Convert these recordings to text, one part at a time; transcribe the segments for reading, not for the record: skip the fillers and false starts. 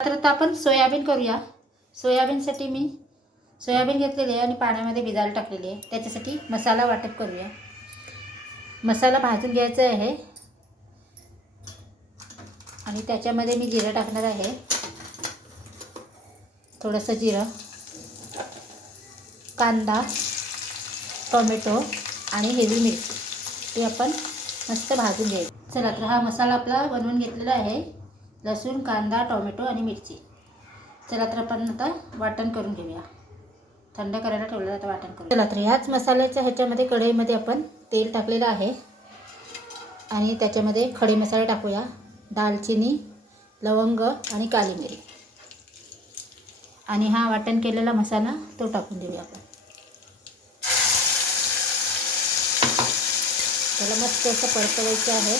तर आता आपण सोयाबीन करूया. सोयाबीनसाठी मी सोयाबीन घेतलेली आहे आणि पाण्यामध्ये भिजायला टाकलेली आहे. त्याच्यासाठी मसाला वाटप करूया. मसाला भाजून घ्यायचा आहे आणि त्याच्यामध्ये मी जिरं टाकणार आहे. थोडंसं जिरं, कांदा, टोमॅटो आणि हिरवी मिरची हे आपण मस्त भाजून घ्यायचं. चला तर हा मसाला आपला बनवून घेतलेला आहे. लसूण, कांदा, टोमॅटो आणि मिरची. चला तर आपण आता वाटण करून घेऊया. थंड करायला ठेवलं आता वाटण करू. चला तर ह्याच मसाल्याच्या ह्याच्यामध्ये कढईमध्ये आपण तेल टाकलेलं आहे आणि त्याच्यामध्ये खडे मसाले टाकूया. दालचिनी, लवंग आणि काली मिरी आणि हा वाटण केलेला मसाला तो टाकून देऊया आपण. त्याला मस्त असं परतवायचं आहे.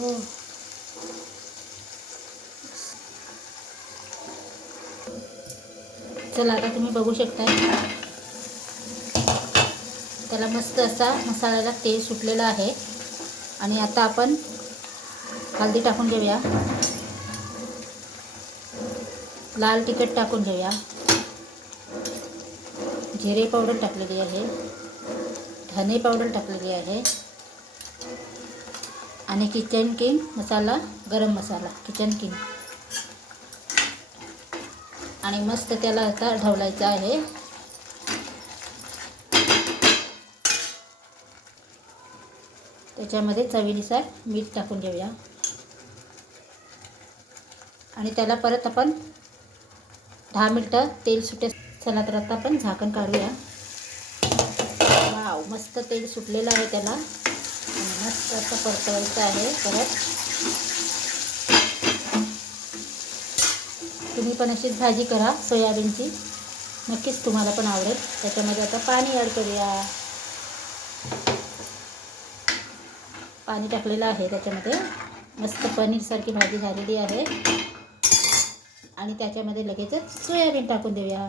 हो चला आता तुम्ही बघू शकता त्याला मस्त असा मसाल्याला तेल सुटलेलं आहे. आणि आता आपण हळदी टाकून घेऊया, लाल तिखट टाकून घेऊया, जिरे पावडर टाकलेली आहे, धने पावडर टाकलेली आहे आणि किचन किंग मसाला, गरम मसाला किचन किंग आणि मस्त त्याला आता ढवलायचं आहे. त्याच्यामध्ये चवीनुसार मीठ टाकून घेऊया आणि त्याला परत आपण 10 मिनटं तेल सुटे. चला तर आता आपण झाकण काढूया. वाव, मस्त तेल सुटलेलं आहे त्याला आणि मस्त असं परतवायचं आहे. परत तुम्ही पण अशीच भाजी करा सोयाबीनची, नक्कीच तुम्हाला पण आवडेल. त्याच्यामध्ये आता पाणी ॲड करूया. पाणी टाकलेलं आहे त्याच्यामध्ये. मस्त पनीरसारखी भाजी झालेली आहे आणि त्याच्यामध्ये लगेचच सोयाबीन टाकून देऊया.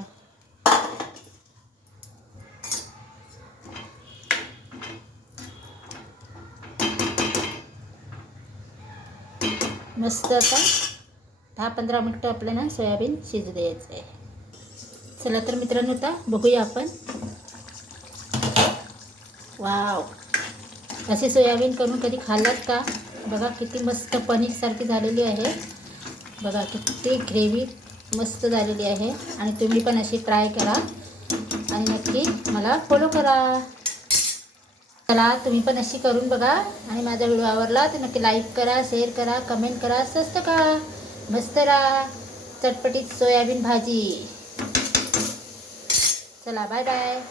मस्त आता 10-15 मिनटं आपल्याला सोयाबीन शिजू द्यायचं आहे. चला तर मित्रांनो आता बघूया आपण. वाव, असे सोयाबीन करून कधी खाल्लात का? बघा किती मस्त पनीरसारखी झालेली आहे. बघा किती ग्रेव्ही मस्त झालेली आहे आणि तुम्ही पण अशी ट्राय करा आणि नक्की मला फॉलो करा. चला तुम्ही पण अशी करून बघा आणि माझा व्हिडिओ आवडला तर नक्की लाईक करा, शेअर करा, कमेंट करा. स्वस्त का मस्त राहा चटपटीत सोयाबीन भाजी. चला बाय बाय.